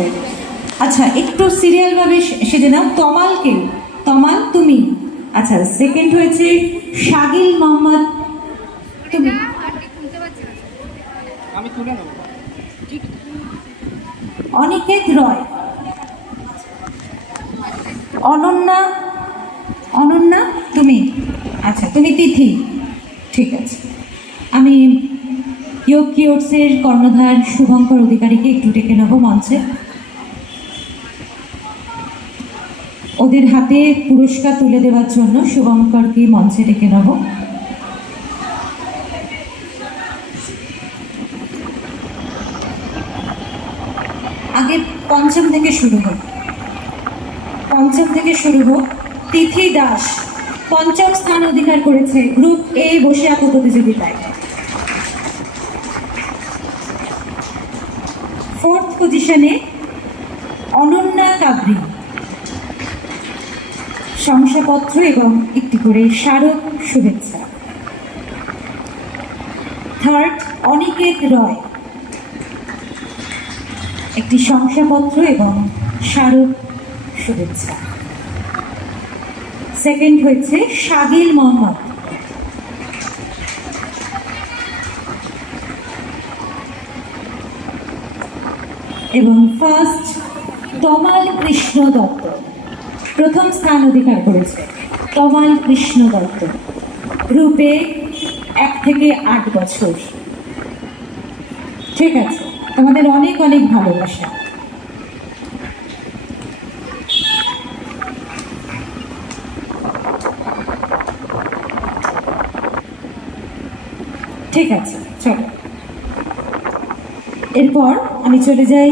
করতে। আচ্ছা, একটু সিরিয়াল ভাবে সেজে নাও। তমাল কে? তমাল তুমি। আচ্ছা, সেকেন্ড হয়েছে শাকিল মোহাম্মদ, তুমি। অনিকেত রয়। অনন্যা, অনন্যা তুমি। আচ্ছা, তুমি তিথি। ঠিক আছে, আমি ইয়োগ কিওটসের কর্ণধার শুভঙ্কর অধিকারীকে একটু ডেকে নেব মঞ্চে। ওদের হাতে পুরস্কার তুলে দেওয়ার জন্য শুভঙ্করকে মঞ্চে ডেকে নেব। আগে পঞ্চম থেকে শুরু হোক, পঞ্চম থেকে শুরু হোক। তিথি দাস পঞ্চম স্থান অধিকার করেছে গ্রুপ এ বসিয়াপু প্রতিযোগিতায়। ফোর্থ পজিশনে অনন্যা কাবরি, শংসাপত্র এবং একটি করে স্মারক শুভেচ্ছা। থার্ড অনিকেত রয়, একটি শংসাপত্র এবং স্মারক শুভেচ্ছা। সেকেন্ড হয়েছে শাকিল মোহাম্মদ, এবং ফার্স্ট তমাল কৃষ্ণ দত্ত, প্রথম স্থান অধিকার করেছে তমাল কৃষ্ণ দত্ত, গ্রুপে 1 থেকে 8 বছর। ঠিক আছে, তোমাদের অনেক অনেক ভালোবাসা। ঠিক আছে, চলো। এরপর আমি চলে যাই